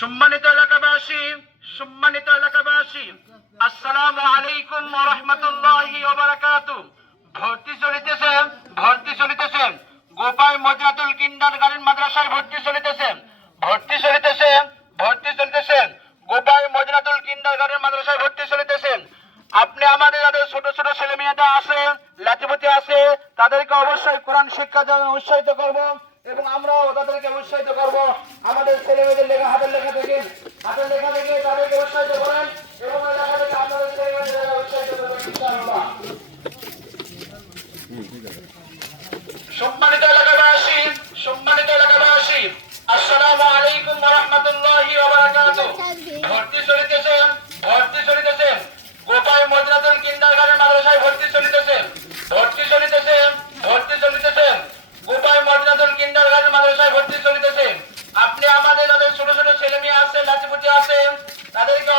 সম্মানিত এলাকাবাসী, আসসালামু আলাইকুম ওয়া রাহমাতুল্লাহি ওয়া বারাকাতুহু। ভর্তি চলিতেছে গোপাই মজরাতুল কিন্ডারগার্টেন মাদ্রাসায় ভর্তি চলিতেছে গোপাই মজরাতুল কিন্ডারগার্টেন মাদ্রাসায় ভর্তি চলিতেছে। আপনি আমাদের যাদের ছোট ছোট ছেলে মেয়েরা আছে, লাঠিপতি আছে, তাদেরকে অবশ্যই কোরআন শিক্ষা দেওয়া উৎসাহিত করব এবং আমরাও তাদেরকে উৎসাহিত করব। আমাদের ছেলে মেয়েদের হাতের লেখা থেকে তাদেরকে উৎসাহিত করেন এবং লেখা থেকে আপনাদের ছেলে মেয়েদের উৎসাহিত করবেন ইনশাআল্লাহ। সম্মানিত এলাকাবাসী, আসসালামু আলাইকুম ওয়া রাহমাতুল্লাহি ওয়া বারাকাতুহু। ভর্তি চলিতেছে গোপাই মজরাতুল কিন্ডারগার্টেন মাদ্রাসায় ভর্তি চলিতেছে গোপাই মজরাতুল কিন্ডারগার্টেন মাদ্রাসায় ভর্তি চলিতেছে। আপনি আমাদের যাদের ছোট ছোট ছেলে মেয়ে আছে, লাঠিপতি আছে, তাদেরকে